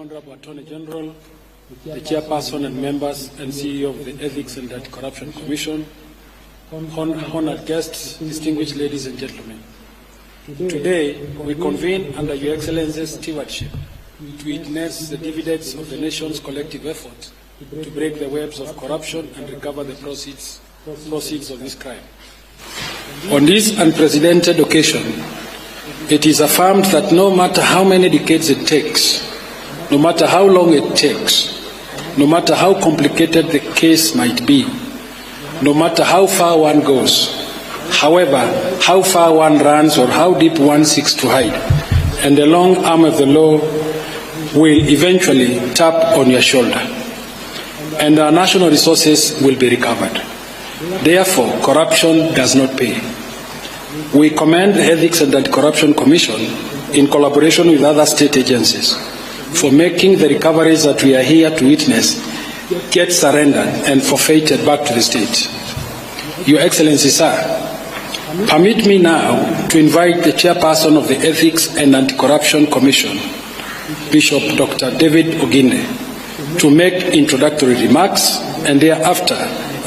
Honorable Attorney General, the Chairperson and members and CEO of the Ethics and Anti-Corruption Commission, honored guests, distinguished ladies and gentlemen. Today, we convene under Your Excellency's stewardship to witness the dividends of the nation's collective effort to break the webs of corruption and recover the proceeds of this crime. On this unprecedented occasion, it is affirmed that no matter how many decades it takes, no matter how long it takes, no matter how complicated the case might be, no matter how far one goes, however, how far one runs or how deep one seeks to hide, and the long arm of the law will eventually tap on your shoulder, and our national resources will be recovered. Therefore, corruption does not pay. We commend the Ethics and Anti-Corruption Commission, in collaboration with other state agencies, for making the recoveries that we are here to witness get surrendered and forfeited back to the state. Your Excellency, sir, permit me now to invite the Chairperson of the Ethics and Anti-Corruption Commission, Bishop Dr. David Ogine, to make introductory remarks and thereafter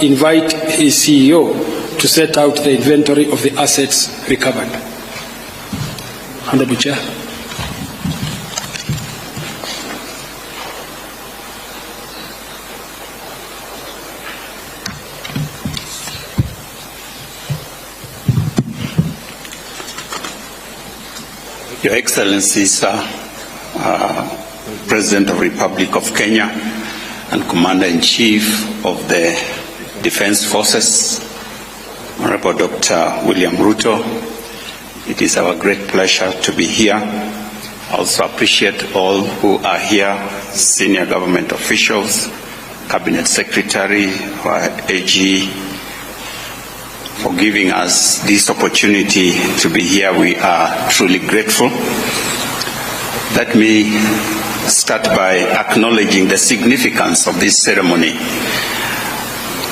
invite his CEO to set out the inventory of the assets recovered. Honorable Chair. Your Excellency, sir, President of the Republic of Kenya and Commander-in-Chief of the Defense Forces, Honorable Dr. William Ruto, it is our great pleasure to be here. I also appreciate all who are here, senior government officials, Cabinet Secretary, AG, for giving us this opportunity to be here. We are truly grateful. Let me start by acknowledging the significance of this ceremony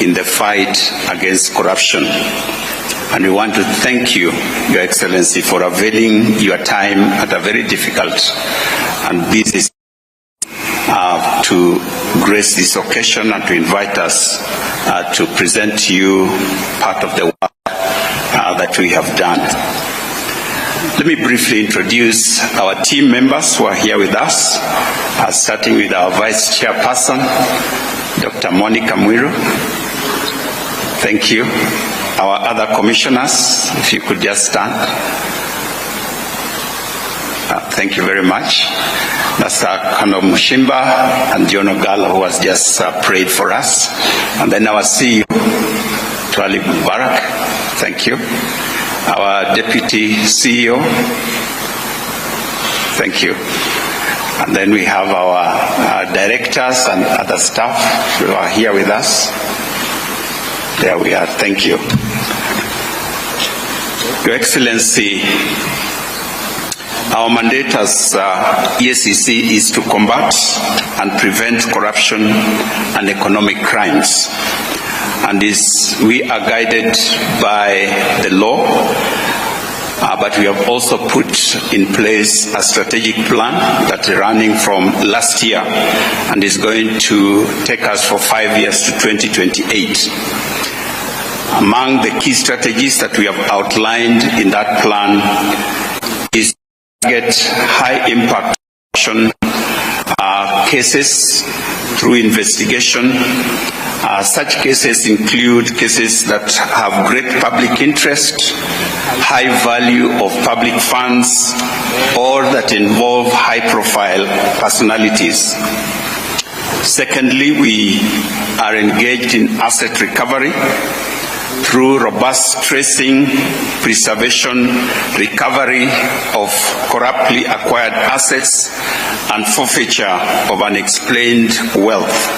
in the fight against corruption. And we want to thank you, Your Excellency, for availing your time at a very difficult and busy to grace this occasion and to invite us to present to you part of the work that we have done. Let me briefly introduce our team members who are here with us, starting with our Vice Chairperson, Dr. Monica Mwiru. Thank you. Our other commissioners, if you could just stand. Thank you very much. That's Kano Mushimba and John Ogala, who has just prayed for us. And then our CEO, Twali Mubarak. Thank you. Our Deputy CEO. Thank you. And then we have our directors and other staff who are here with us. There we are. Thank you. Your Excellency, our mandate as EACC is to combat and prevent corruption and economic crimes. And we are guided by the law, but we have also put in place a strategic plan that is running from last year and is going to take us for 5 years to 2028. Among the key strategies that we have outlined in that plan is to get high-impact corruption cases through investigation. Such cases include cases that have great public interest, high value of public funds, or that involve high-profile personalities. Secondly, we are engaged in asset recovery through robust tracing, preservation, recovery of corruptly acquired assets, and forfeiture of unexplained wealth.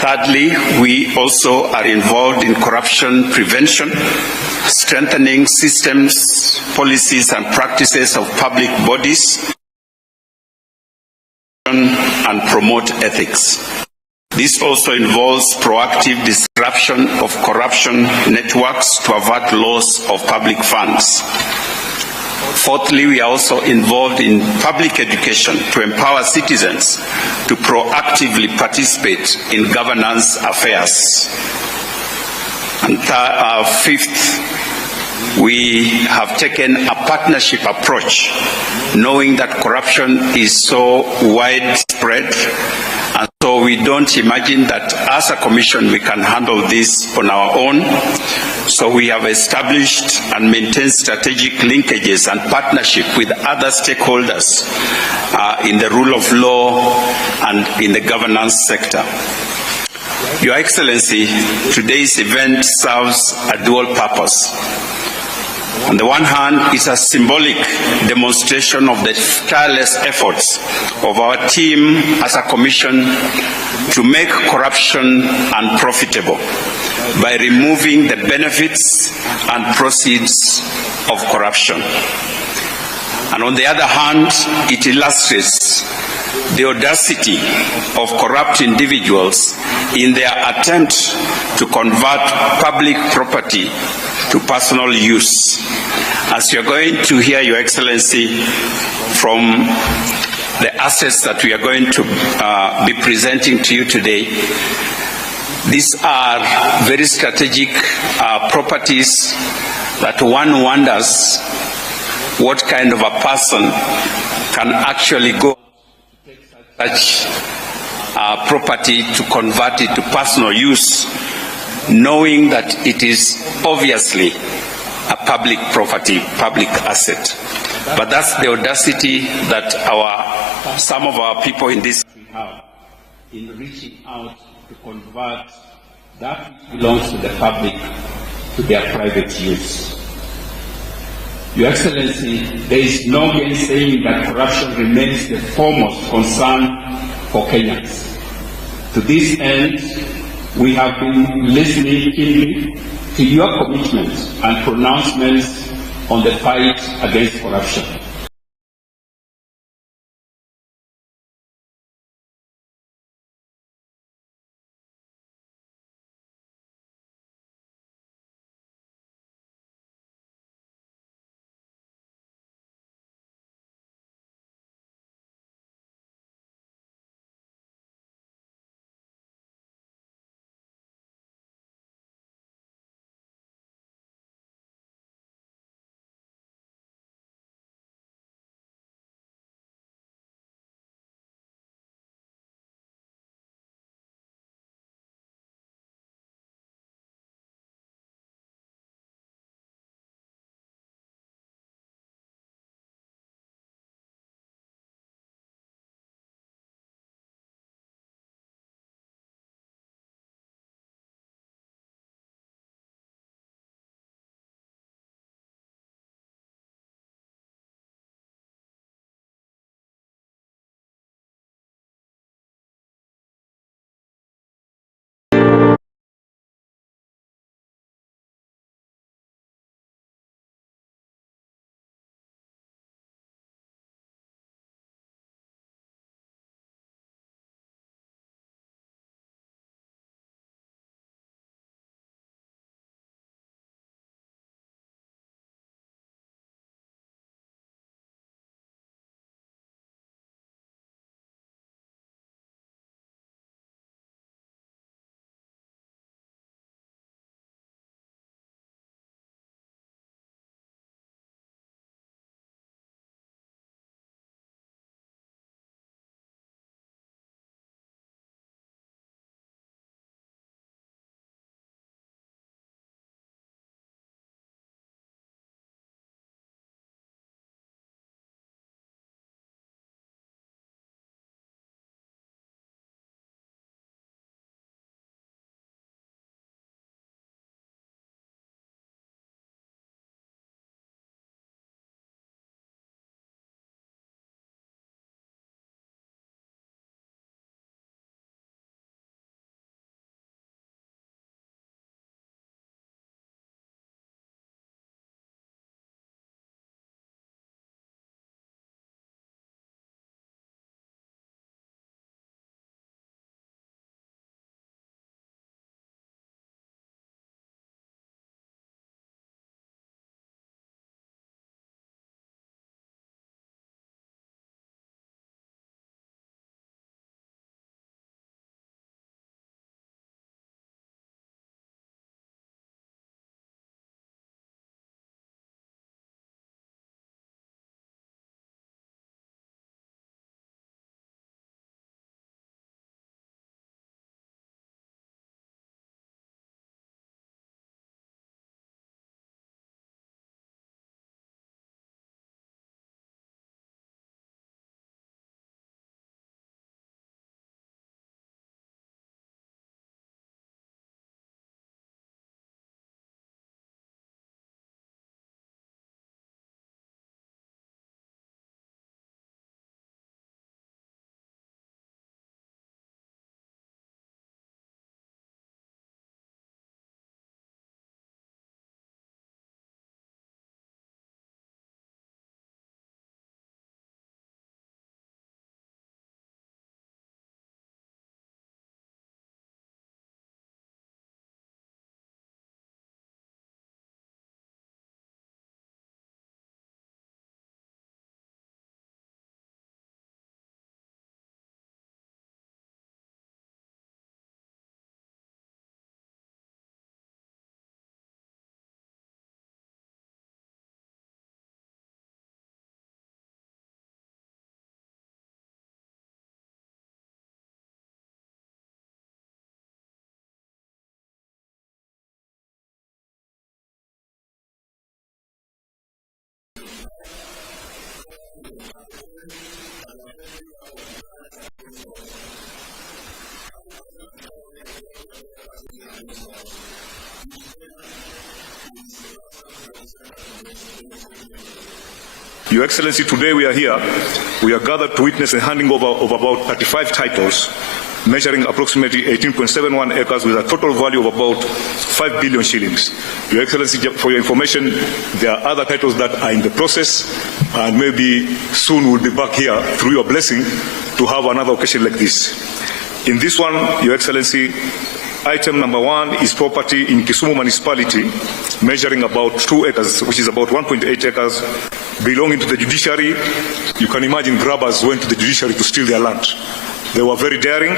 Thirdly, we also are involved in corruption prevention, strengthening systems, policies, and practices of public bodies, and promote ethics. This also involves proactive disruption of corruption networks to avert loss of public funds. Fourthly, we are also involved in public education to empower citizens to proactively participate in governance affairs. And fifth, we have taken a partnership approach, knowing that corruption is so widespread, and so we don't imagine that as a commission we can handle this on our own. So we have established and maintained strategic linkages and partnership with other stakeholders in the rule of law and in the governance sector. Your Excellency, today's event serves a dual purpose. On the one hand, it's a symbolic demonstration of the tireless efforts of our team as a commission to make corruption unprofitable by removing the benefits and proceeds of corruption. And on the other hand, it illustrates the audacity of corrupt individuals in their attempt to convert public property to personal use. As you're going to hear, Your Excellency, from the assets that we are going to be presenting to you today, these are very strategic properties that one wonders what kind of a person can actually go to take such property to convert it to personal use, knowing that it is obviously a public property, public asset. But that's the audacity that some of our people in this country have in reaching out to convert that which belongs to the public to their private use. Your Excellency, there is no gainsaying that corruption remains the foremost concern for Kenyans. To this end, we have been listening keenly to your commitments and pronouncements on the fight against corruption. Your Excellency, today we are here. We are gathered to witness a handing over of about 35 titles, measuring approximately 18.71 acres with a total value of about 5 billion shillings. Your Excellency, for your information, there are other titles that are in the process, and maybe soon we'll be back here, through your blessing, to have another occasion like this. In this one, Your Excellency, item number 1 is property in Kisumu municipality, measuring about 2 acres, which is about 1.8 acres, belonging to the judiciary. You can imagine grabbers went to the judiciary to steal their land. They were very daring,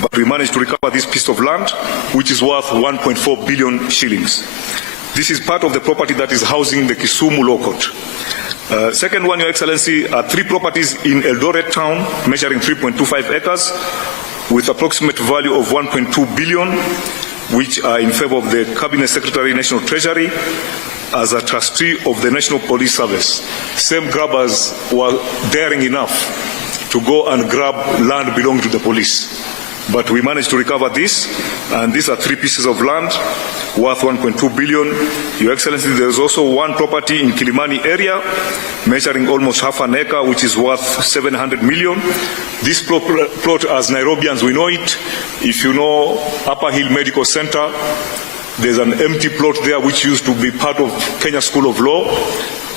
but we managed to recover this piece of land, which is worth 1.4 billion shillings. This is part of the property that is housing the Kisumu Law Court. Second one, Your Excellency, are 3 properties in Eldoret town, measuring 3.25 acres, with approximate value of 1.2 billion, which are in favor of the Cabinet Secretary, National Treasury, as a trustee of the National Police Service. Same grabbers were daring enough to go and grab land belonging to the police. But we managed to recover this, and these are 3 pieces of land worth 1.2 billion. Your Excellency, there is also 1 property in Kilimani area, measuring almost half an acre, which is worth 700 million. This plot, as Nairobians, we know it. If you know Upper Hill Medical Center, there's an empty plot there which used to be part of Kenya School of Law.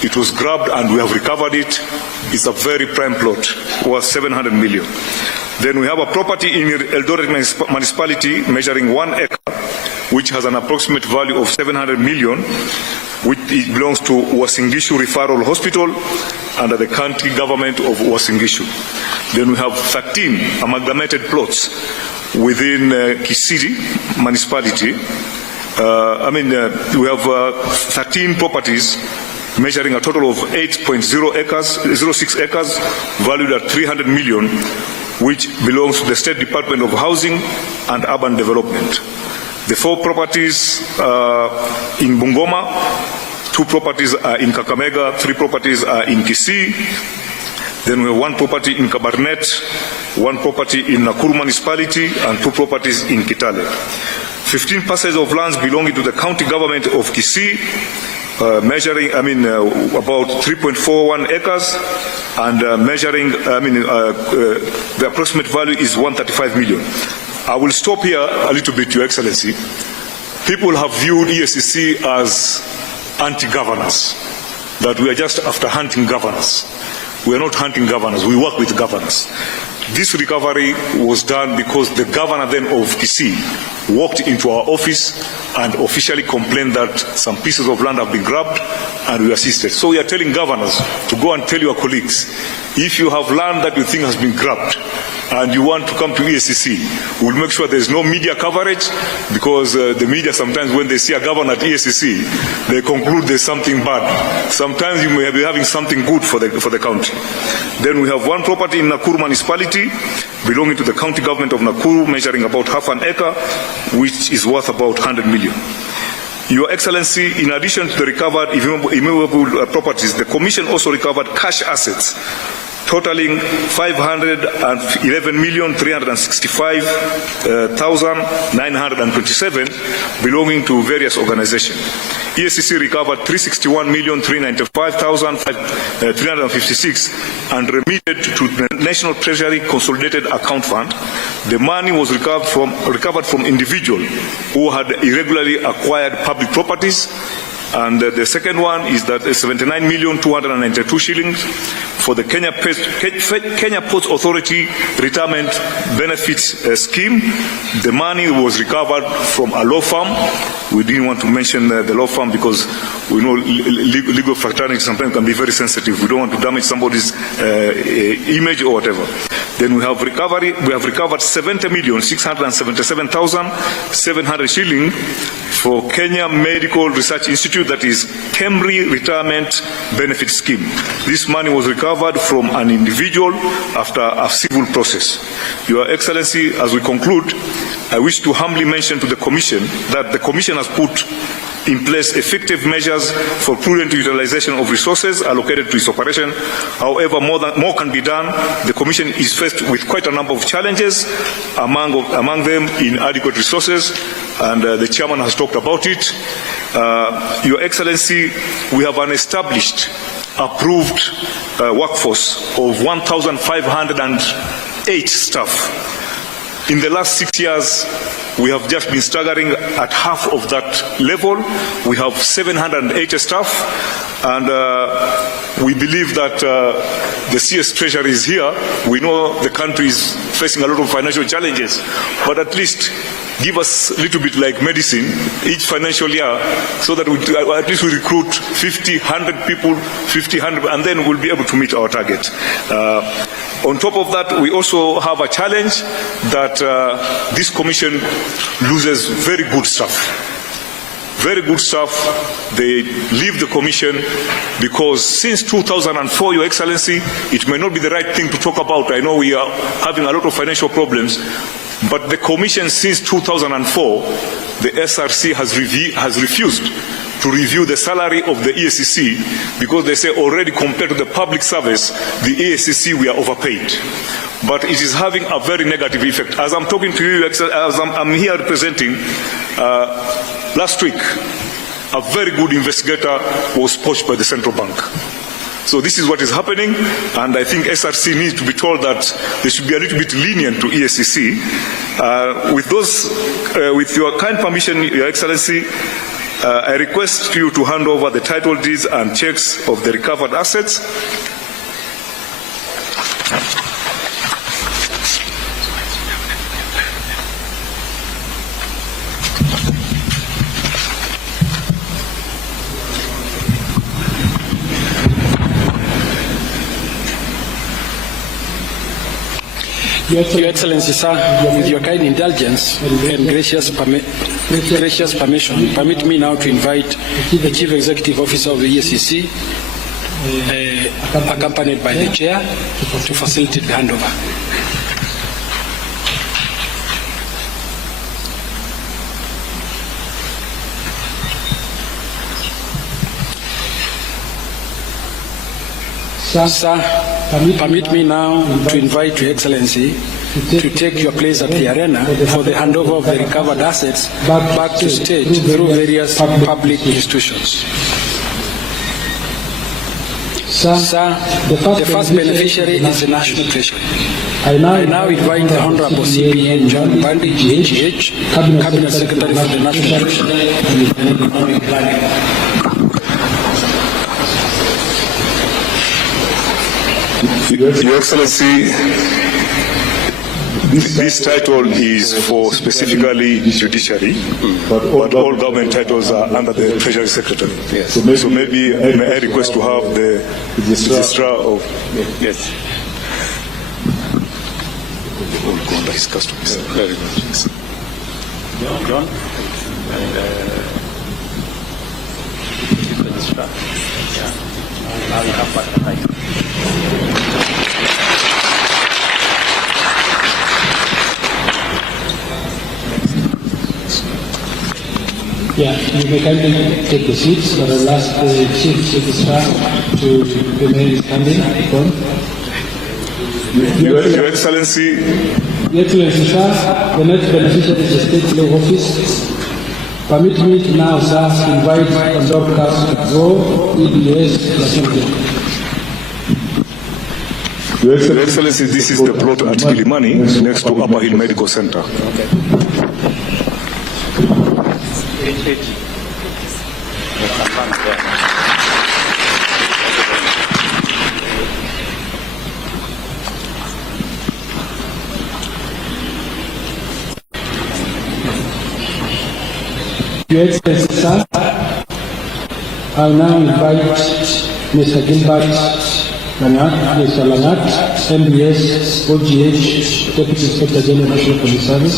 It was grabbed and we have recovered it. It's a very prime plot, worth 700 million. Then we have a property in Eldoret municipality measuring 1 acre, which has an approximate value of 700 million, which belongs to Uasin-Gishu Referral Hospital under the county government of Uasin-Gishu. Then we have 13 amalgamated plots within Kisii municipality. We have 13 properties measuring a total of 8.0 acres, 06 acres, valued at 300 million, which belongs to the State Department of Housing and Urban Development. The 4 properties in Bungoma, 2 properties are in Kakamega, 3 properties are in Kisii. Then we have 1 property in Kabarnet, 1 property in Nakuru municipality, and 2 properties in Kitale. 15 parcels of lands belonging to the county government of Kisii, measuring, about 3.41 acres, and measuring, the approximate value is 135 million. I will stop here a little bit, Your Excellency. People have viewed EACC as anti-governors, that we are just after hunting governors. We are not hunting governors, we work with governors. This recovery was done because the governor then of Kisii walked into our office and officially complained that some pieces of land have been grabbed and we assisted. So we are telling governors to go and tell your colleagues, if you have land that you think has been grabbed and you want to come to EACC, we'll make sure there's no media coverage, because the media sometimes, when they see a governor at EACC, they conclude there's something bad. Sometimes you may be having something good for the country. Then we have 1 property in Nakuru municipality belonging to the county government of Nakuru, measuring about half an acre, which is worth about 100 million. Your Excellency, in addition to the recovered immovable properties, the Commission also recovered cash assets totaling 511,365,927 belonging to various organizations. EACC recovered 361,395,356 and remitted to the National Treasury Consolidated Account Fund. The money was recovered from individuals who had irregularly acquired public properties. And the second one is that 79,292 shillings for the Kenya Ports Authority Retirement Benefits Scheme. The money was recovered from a law firm. We didn't want to mention the law firm because we know legal fraternity sometimes can be very sensitive. We don't want to damage somebody's image or whatever. Then we have recovered 70,677,700 shillings for Kenya Medical Research Institute, that is KEMRI Retirement Benefit Scheme. This money was recovered from an individual after a civil process. Your Excellency, as we conclude, I wish to humbly mention to the Commission that the Commission has put in place effective measures for prudent utilization of resources allocated to its operation. However, more can be done. The Commission is faced with quite a number of challenges, among them inadequate resources, and the Chairman has talked about it. Your Excellency, we have an established, approved workforce of 1,508 staff. In the last 6 years, we have just been staggering at half of that level. We have 780 staff, and we believe that the CS Treasury is here. We know the country is facing a lot of financial challenges, but at least give us a little bit like medicine each financial year, so that at least we recruit 50, 100 people, 50, 100, and then we'll be able to meet our target. On top of that, we also have a challenge that this Commission loses very good staff. Very good staff. They leave the Commission because since 2004, Your Excellency, it may not be the right thing to talk about. I know we are having a lot of financial problems, but the Commission since 2004, the SRC has refused to review the salary of the EACC because they say already compared to the public service, the EACC, we are overpaid. But it is having a very negative effect. As I'm talking to you, as I'm here representing, last week, a very good investigator was poached by the central bank. So this is what is happening, and I think SRC needs to be told that they should be a little bit lenient to EACC. With your kind permission, Your Excellency, I request you to hand over the title deeds and checks of the recovered assets. Your Excellency, sir, with your kind indulgence and gracious permission, permit me now to invite the Chief Executive Officer of the EACC, accompanied by the Chair, to facilitate the handover. Sir, permit me now to invite Your Excellency to take your place at the arena for the handover of the recovered assets back to state through various public institutions. Sir, the first beneficiary is the National Treasury. I now invite the Honorable CPA John Bandi, GH, Cabinet Secretary for the National Treasury and Economic Planning. Your Excellency, this title is for specifically judiciary, but all government titles are under the Treasury Secretary. Yes. So maybe may I request to have the registrar of... Yes. Go under his custody. Very good. Yes. John? Registrar. Yeah. Now you have the title. Yeah, you may kindly take the seats, but I'll ask the Chief Registrar to remain standing. Your Excellency. Your Excellency, sir, the next beneficiary is the State Law Office. Permit me to now, sir, invite Conductor to go EBS National. Your Excellency, this is the plot at Kilimani, next to Upper Hill Medical Center. Okay. Your Excellency, sir, I'll now invite Mr. Gilbert Langat, Mr. Langat, MBS, OGH, Deputy Inspector General National Police Service,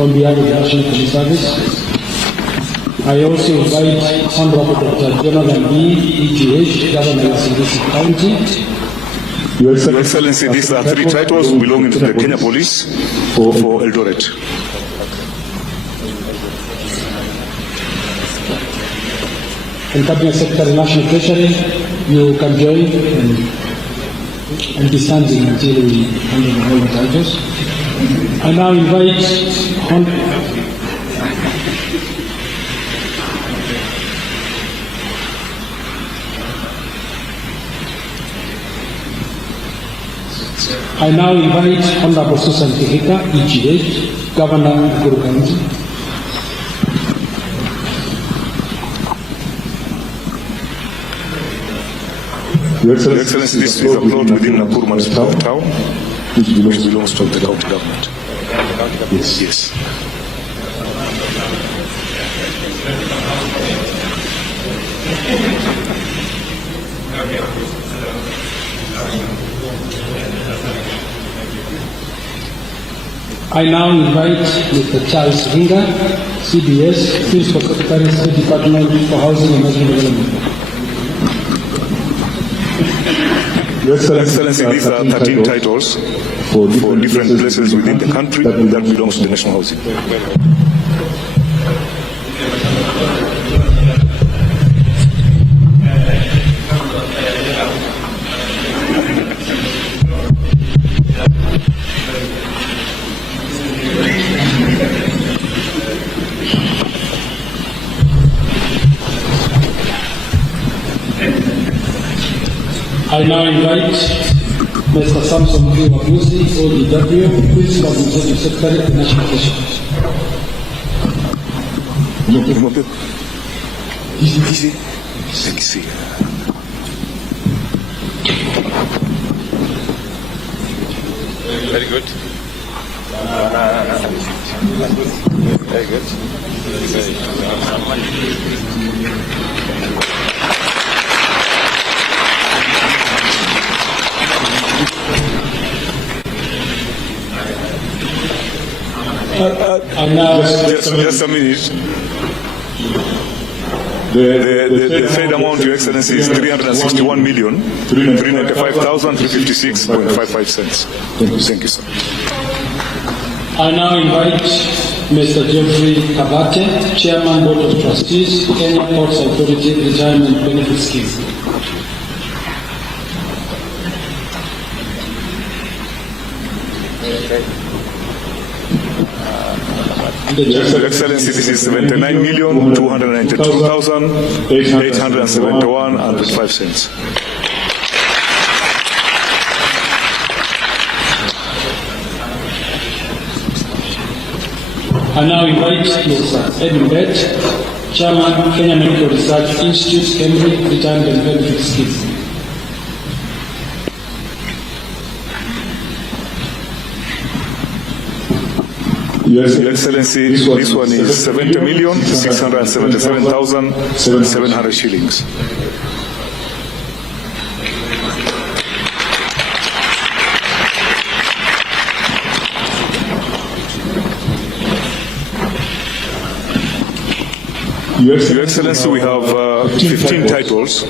on behalf of the National Police Service. I also invite Honorable Dr. General MB, EGH, Governor of Singapore County. Your Excellency, these are 3 titles belonging to the Kenya Police for Eldoret. and Cabinet Secretary, National Treasury, you can join and be standing until we handle all the titles. I now invite Honorable Susan Kihika, EGH, Governor of Nakuru County. Your Excellency, this is a plot within Nakuru Municipal Town, which belongs to the county government. Yes. I now invite Mr. Charles Ringa, CBS, Principal Secretary, State Department for Housing and National Development. Your Excellency, these are 13 titles for different places within the country that belongs to the National Housing. I now invite Mr. Samson Wabusi, ODW, Principal Executive Secretary of the National Treasury. Very good. Very good. Just a minute. The third amount, Your Excellency, is 361,395,356.55 cents. Thank you, sir. I now invite Mr. Geoffrey Kabate, Chairman, Board of Trustees, Kenya Ports Authority Retirement Benefit Scheme. Your Excellency, this is 79,292,871.05 cents. I now invite Mr. Edwin Bett, Chairman, Kenya Medical Research Institute, Cambridge, Retirement Benefit Scheme. Your Excellency, this one is 70,677,700 shillings. Your Excellency, we have 15 titles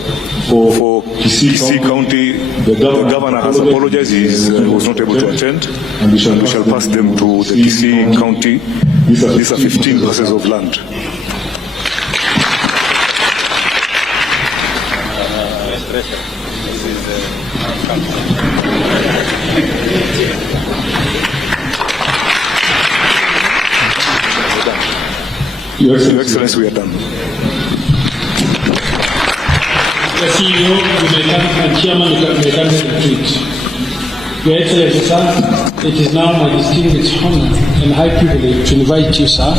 for EACC County. The Governor has apologized, he was not able to attend, and we shall pass them to the EACC County. These are 15 parcels of land. Your Excellency, we are done. The CEO, you may come, and Chairman, you may come to the retreat. Your Excellency, sir, it is now my distinguished honor and high privilege to invite you, sir,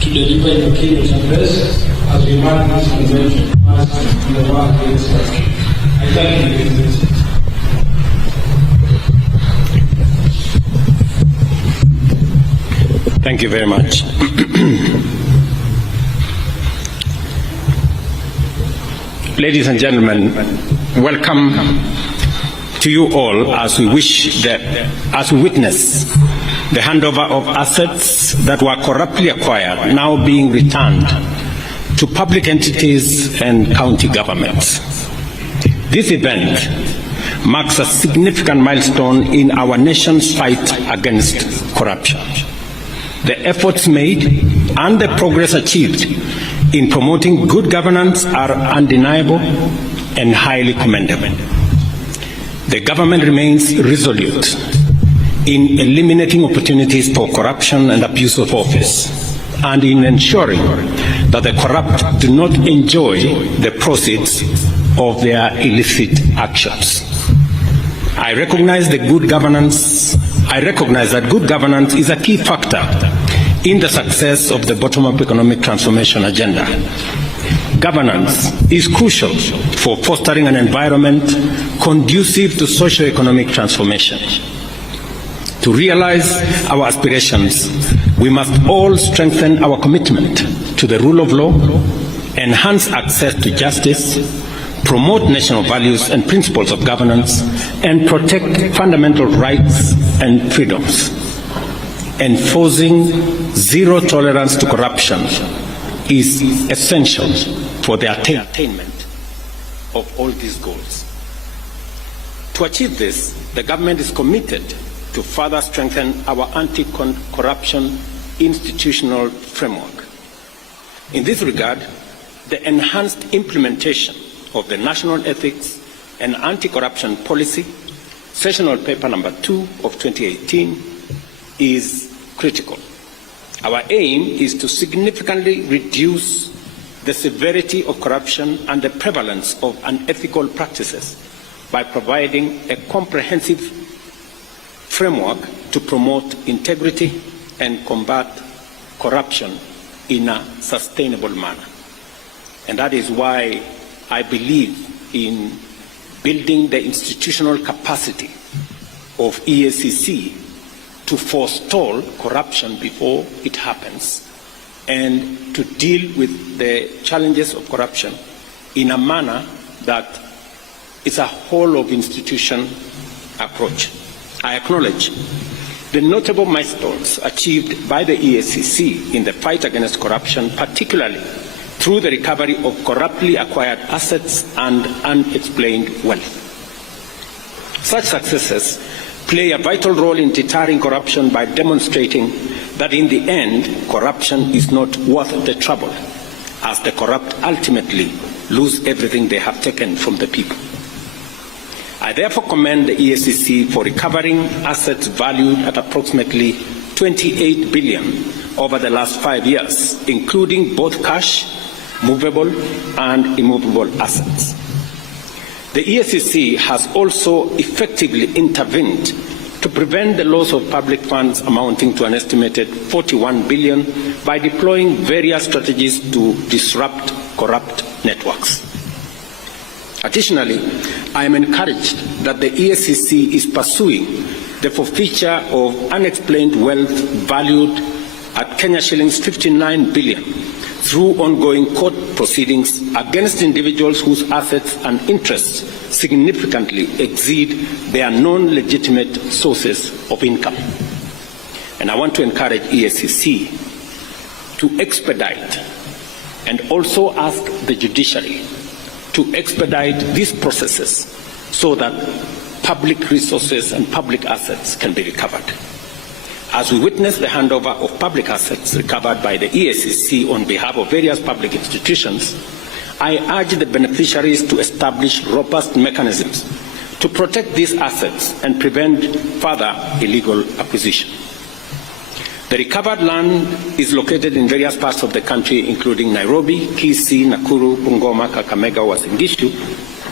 to deliver your keynote address as we mark this convention as in the work against corruption. I thank you, Your Excellency. Thank you very much. Ladies and gentlemen, welcome to you all as we witness the handover of assets that were corruptly acquired now being returned to public entities and county governments. This event marks a significant milestone in our nation's fight against corruption. The efforts made and the progress achieved in promoting good governance are undeniable and highly commendable. The government remains resolute in eliminating opportunities for corruption and abuse of office, and in ensuring that the corrupt do not enjoy the proceeds of their illicit actions. I recognize that good governance is a key factor in the success of the bottom-up economic transformation agenda. Governance is crucial for fostering an environment conducive to socio-economic transformation. To realize our aspirations, we must all strengthen our commitment to the rule of law, enhance access to justice, promote national values and principles of governance, and protect fundamental rights and freedoms. Enforcing zero tolerance to corruption is essential for the attainment of all these goals. To achieve this, the government is committed to further strengthen our anti-corruption institutional framework. In this regard, the enhanced implementation of the National Ethics and Anti-Corruption Policy, Sessional Paper Number 2 of 2018, is critical. Our aim is to significantly reduce the severity of corruption and the prevalence of unethical practices by providing a comprehensive framework to promote integrity and combat corruption in a sustainable manner. And that is why I believe in building the institutional capacity of EACC to forestall corruption before it happens and to deal with the challenges of corruption in a manner that is a whole of institution approach. I acknowledge the notable milestones achieved by the EACC in the fight against corruption, particularly through the recovery of corruptly acquired assets and unexplained wealth. Such successes play a vital role in deterring corruption by demonstrating that in the end, corruption is not worth the trouble, as the corrupt ultimately lose everything they have taken from the people. I therefore commend the EACC for recovering assets valued at approximately 28 billion over the last 5 years, including both cash, movable and immovable assets. The EACC has also effectively intervened to prevent the loss of public funds amounting to an estimated 41 billion by deploying various strategies to disrupt corrupt networks. Additionally, I am encouraged that the EACC is pursuing the forfeiture of unexplained wealth valued at Kenya shillings 59 billion through ongoing court proceedings against individuals whose assets and interests significantly exceed their non-legitimate sources of income. And I want to encourage EACC to expedite and also ask the judiciary to expedite these processes so that public resources and public assets can be recovered. As we witness the handover of public assets recovered by the EACC on behalf of various public institutions, I urge the beneficiaries to establish robust mechanisms to protect these assets and prevent further illegal acquisition. The recovered land is located in various parts of the country, including Nairobi, Kisii, Nakuru, Bungoma, Kakamega, Uasin Gishu,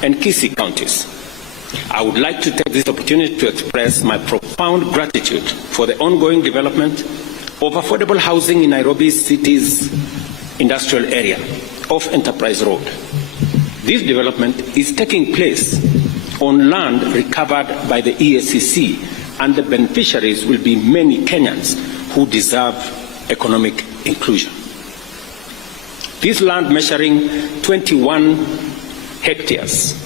and Kisii counties. I would like to take this opportunity to express my profound gratitude for the ongoing development of affordable housing in Nairobi City's industrial area off Enterprise Road. This development is taking place on land recovered by the EACC, and the beneficiaries will be many Kenyans who deserve economic inclusion. This land, measuring 21 hectares,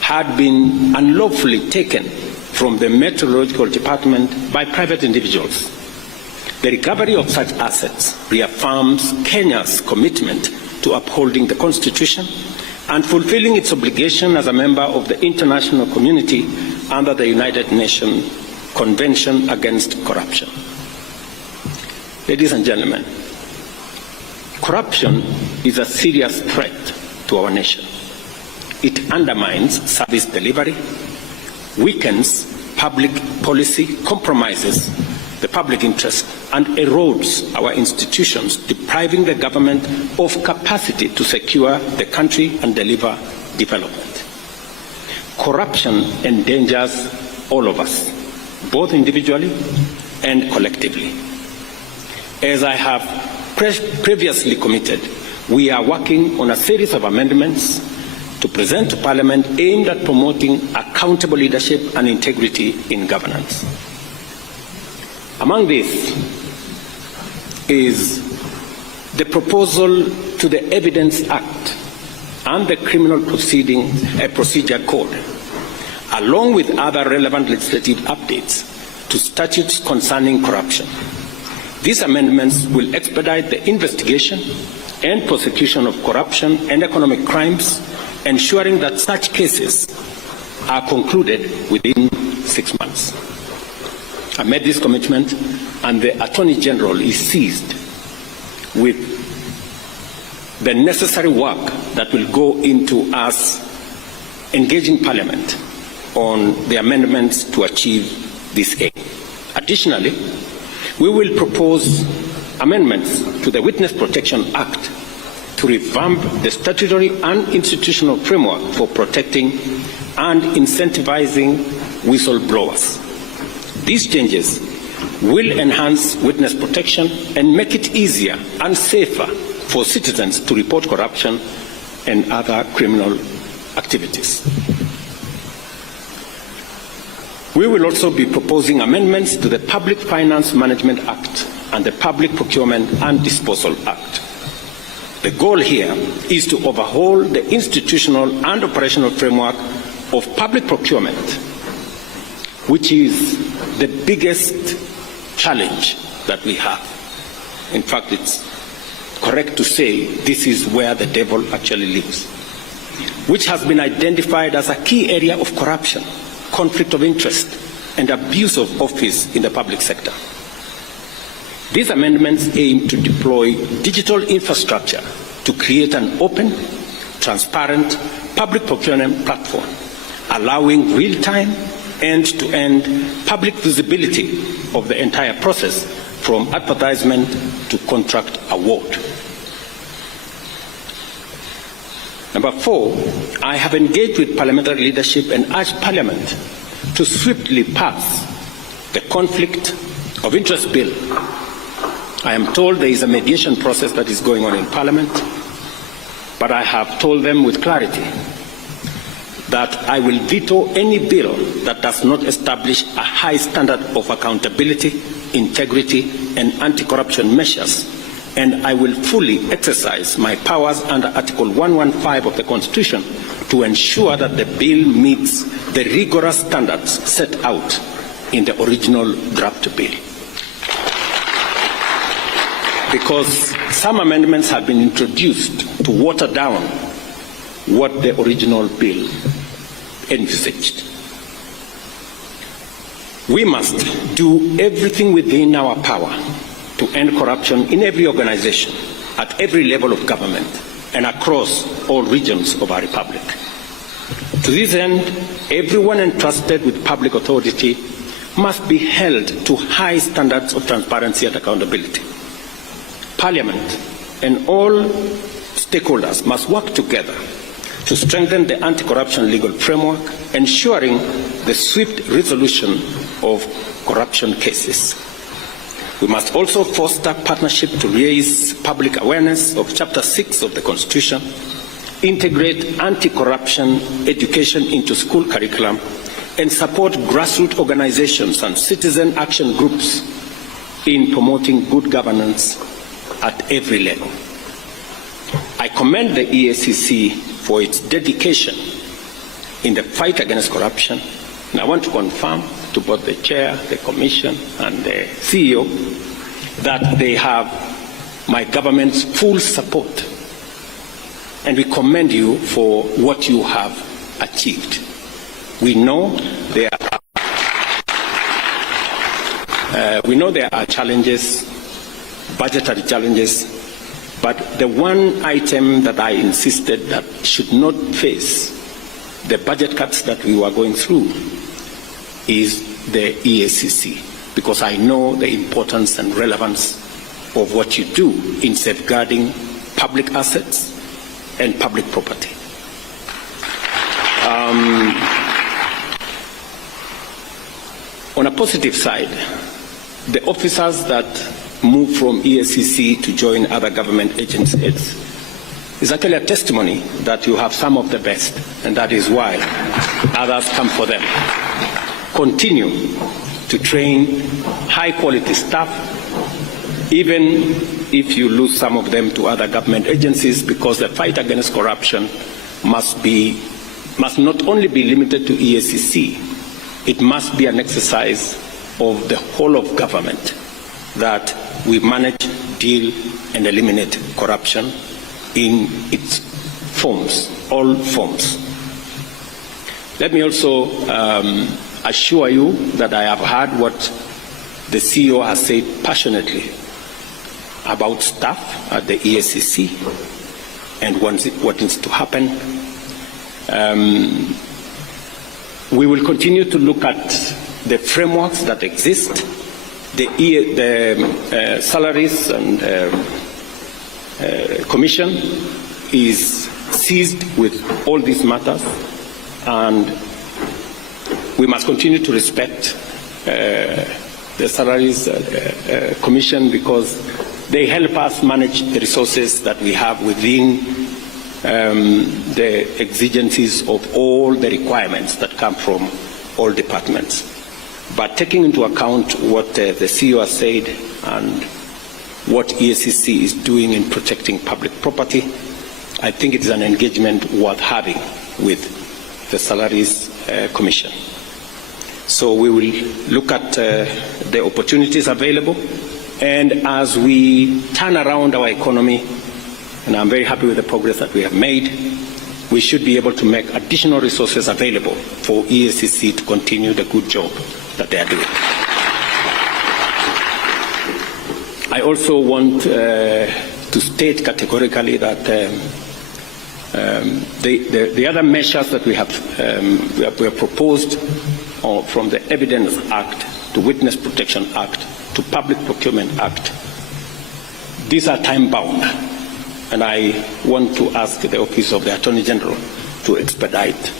had been unlawfully taken from the Meteorological Department by private individuals. The recovery of such assets reaffirms Kenya's commitment to upholding the Constitution and fulfilling its obligation as a member of the international community under the United Nations Convention Against Corruption. Ladies and gentlemen, Corruption is a serious threat to our nation. It undermines service delivery, weakens public policy, compromises the public interest, and erodes our institutions, depriving the government of capacity to secure the country and deliver development. Corruption endangers all of us, both individually and collectively. As I have previously committed, we are working on a series of amendments to present to Parliament aimed at promoting accountable leadership and integrity in governance. Among these is the proposal to the Evidence Act and the Criminal Procedure Code, along with other relevant legislative updates to statutes concerning corruption. These amendments will expedite the investigation and prosecution of corruption and economic crimes, ensuring that such cases are concluded within 6 months. I made this commitment, and the Attorney General is seized with the necessary work that will go into us engaging Parliament on the amendments to achieve this aim. Additionally, we will propose amendments to the Witness Protection Act to revamp the statutory and institutional framework for protecting and incentivizing whistleblowers. These changes will enhance witness protection and make it easier and safer for citizens to report corruption and other criminal activities. We will also be proposing amendments to the Public Finance Management Act and the Public Procurement and Disposal Act. The goal here is to overhaul the institutional and operational framework of public procurement, which is the biggest challenge that we have. In fact, it's correct to say this is where the devil actually lives, which has been identified as a key area of corruption, conflict of interest, and abuse of office in the public sector. These amendments aim to deploy digital infrastructure to create an open, transparent public procurement platform, allowing real-time, end-to-end public visibility of the entire process from advertisement to contract award. Number 4, I have engaged with parliamentary leadership and urged Parliament to swiftly pass the Conflict of Interest Bill. I am told there is a mediation process that is going on in Parliament, but I have told them with clarity that I will veto any bill that does not establish a high standard of accountability, integrity, and anti-corruption measures, and I will fully exercise my powers under Article 115 of the Constitution to ensure that the bill meets the rigorous standards set out in the original draft bill. Because some amendments have been introduced to water down what the original bill envisaged. We must do everything within our power to end corruption in every organization, at every level of government, and across all regions of our republic. To this end, everyone entrusted with public authority must be held to high standards of transparency and accountability. Parliament and all stakeholders must work together to strengthen the anti-corruption legal framework, ensuring the swift resolution of corruption cases. We must also foster partnership to raise public awareness of Chapter 6 of the Constitution, integrate anti-corruption education into school curriculum, and support grassroots organizations and citizen action groups in promoting good governance at every level. I commend the EACC for its dedication in the fight against corruption, and I want to confirm to both the Chair, the Commission, and the CEO that they have my government's full support, and we commend you for what you have achieved. We know there are challenges, budgetary challenges, But the one item that I insisted that should not face the budget cuts that we were going through is the EACC, because I know the importance and relevance of what you do in safeguarding public assets and public property. On a positive side, the officers that move from EACC to join other government agencies is actually a testimony that you have some of the best, and that is why others come for them. Continue to train high-quality staff, even if you lose some of them to other government agencies, because the fight against corruption must not only be limited to EACC, it must be an exercise of the whole of government, that we manage, deal, and eliminate corruption in its forms, all forms. Let me also assure you that I have heard what the CEO has said passionately about staff at the EACC and what needs to happen. We will continue to look at the frameworks that exist, the salaries and commission is seized with all these matters, and we must continue to respect the salaries commission, because they help us manage the resources that we have within the exigencies of all the requirements that come from all departments. But taking into account what the CEO has said and what EACC is doing in protecting public property, I think it is an engagement worth having with the Salaries Commission. So we will look at the opportunities available, and as we turn around our economy, and I'm very happy with the progress that we have made, we should be able to make additional resources available for EACC to continue the good job that they are doing. I also want to state categorically that the other measures that we have proposed from the Evidence Act to Witness Protection Act to Public Procurement Act, these are time-bound. And I want to ask the Office of the Attorney General to expedite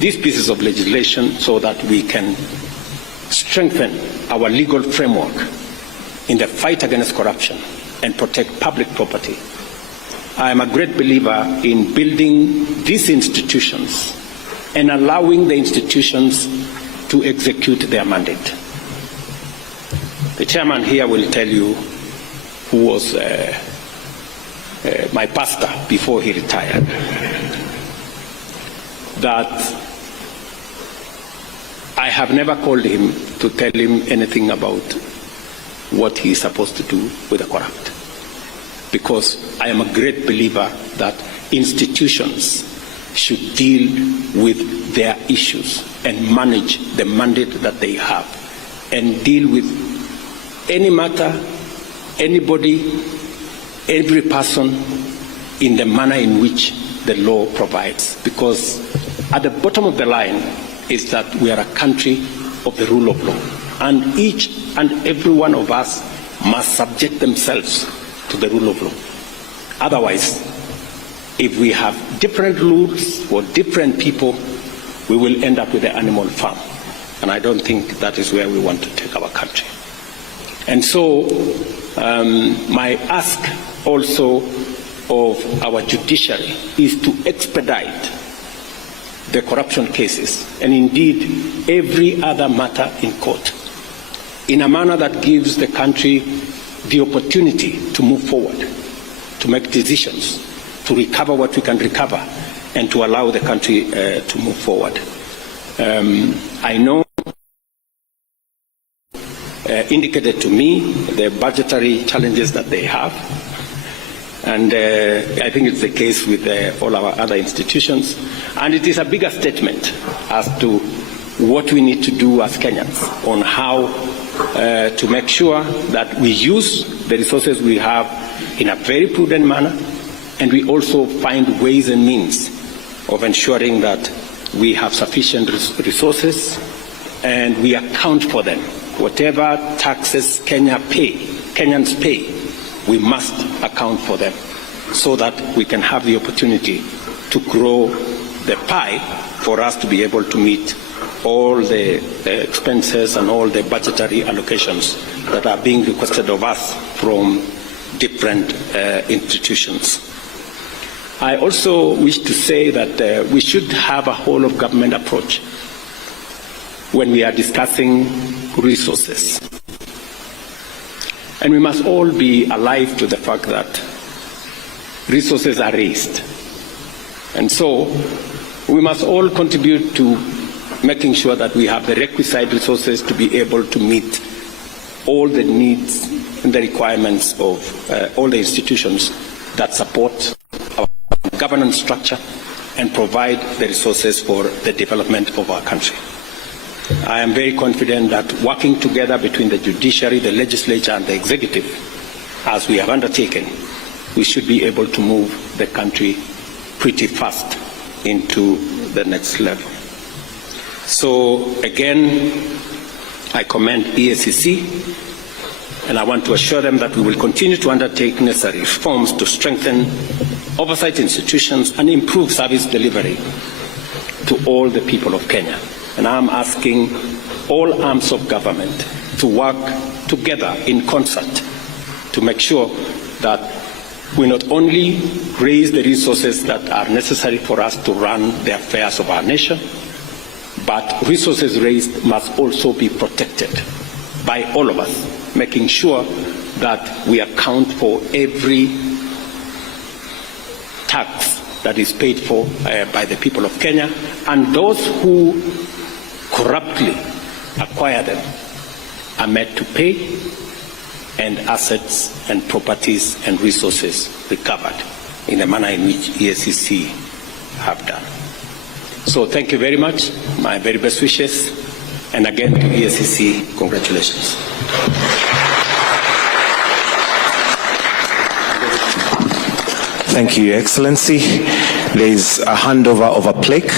these pieces of legislation so that we can strengthen our legal framework in the fight against corruption and protect public property. I am a great believer in building these institutions and allowing the institutions to execute their mandate. The chairman here will tell you, who was my pastor before he retired, that I have never called him to tell him anything about what he is supposed to do with the corrupt, because I am a great believer that institutions should deal with their issues and manage the mandate that they have and deal with any matter, anybody, every person in the manner in which the law provides, because at the bottom of the line is that we are a country of the rule of law, and each and every one of us must subject themselves to the rule of law. Otherwise, if we have different rules for different people, we will end up with the animal farm, and I don't think that is where we want to take our country. And so my ask also of our judiciary is to expedite the corruption cases, and indeed every other matter in court, in a manner that gives the country the opportunity to move forward, to make decisions, to recover what we can recover, and to allow the country to move forward. I know indicated to me the budgetary challenges that they have, and I think it's the case with all our other institutions, and it is a bigger statement as to what we need to do as Kenyans on how to make sure that we use the resources we have in a very prudent manner, and we also find ways and means of ensuring that we have sufficient resources and we account for them. Whatever taxes Kenyans pay, we must account for them so that we can have the opportunity to grow the pie for us to be able to meet all the expenses and all the budgetary allocations that are being requested of us from different institutions. I also wish to say that we should have a whole of government approach when we are discussing resources. And we must all be alive to the fact that resources are raised. And so we must all contribute to making sure that we have the requisite resources to be able to meet all the needs and the requirements of all the institutions that support our governance structure and provide the resources for the development of our country. I am very confident that working together between the judiciary, the legislature, and the executive, as we have undertaken, we should be able to move the country pretty fast into the next level. So again, I commend EACC, and I want to assure them that we will continue to undertake necessary reforms to strengthen oversight institutions and improve service delivery to all the people of Kenya. And I'm asking all arms of government to work together in concert to make sure that we not only raise the resources that are necessary for us to run the affairs of our nation, but resources raised must also be protected by all of us, making sure that we account for every tax that is paid for by the people of Kenya, and those who corruptly acquire them are made to pay, and assets and properties and resources recovered in the manner in which EACC have done. So thank you very much. My very best wishes. And again to EACC, congratulations. Thank you, Your Excellency. There is a handover of a plaque,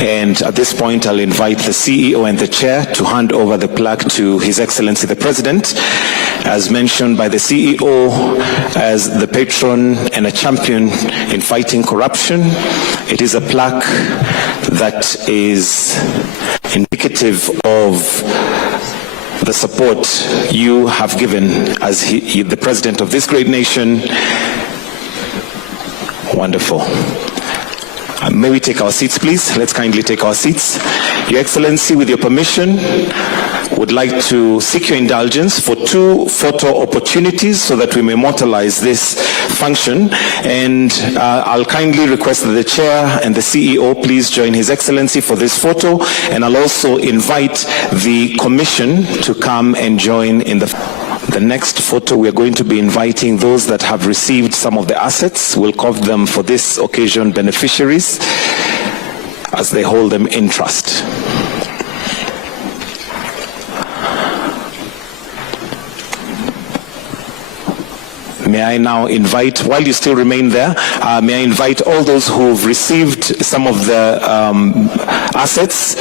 and at this point I'll invite the CEO and the Chair to hand over the plaque to His Excellency the President. As mentioned by the CEO, as the patron and a champion in fighting corruption, it is a plaque that is indicative of the support you have given as the President of this great nation. Wonderful. May we take our seats, please? Let's kindly take our seats. Your Excellency, with your permission, would like to seek your indulgence for 2 photo opportunities so that we may immortalize this function. And I'll kindly request that the Chair and the CEO please join His Excellency for this photo. And I'll also invite the Commission to come and join in the next photo. We are going to be inviting those that have received some of the assets. We'll call them for this occasion beneficiaries as they hold them in trust. May I now invite, while you still remain there, may I invite all those who've received some of the assets.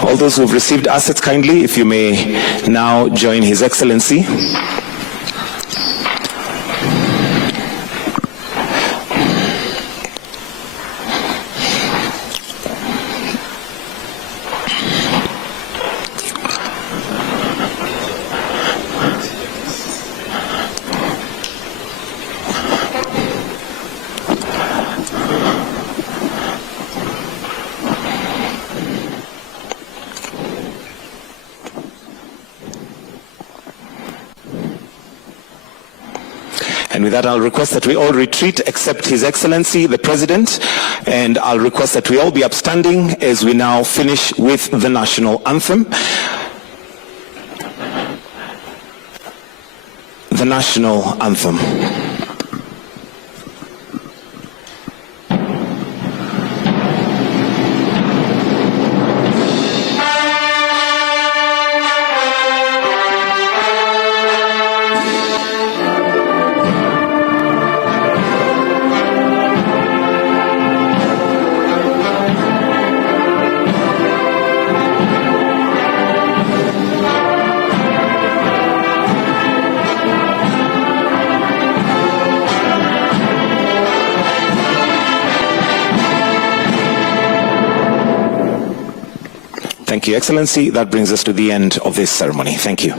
All those who have received assets, kindly, if you may now join His Excellency. And with that, I'll request that we all retreat except His Excellency, the President, and I'll request that we all be upstanding as we now finish with the national anthem. The national anthem. Thank you, Excellency. That brings us to the end of this ceremony. Thank you.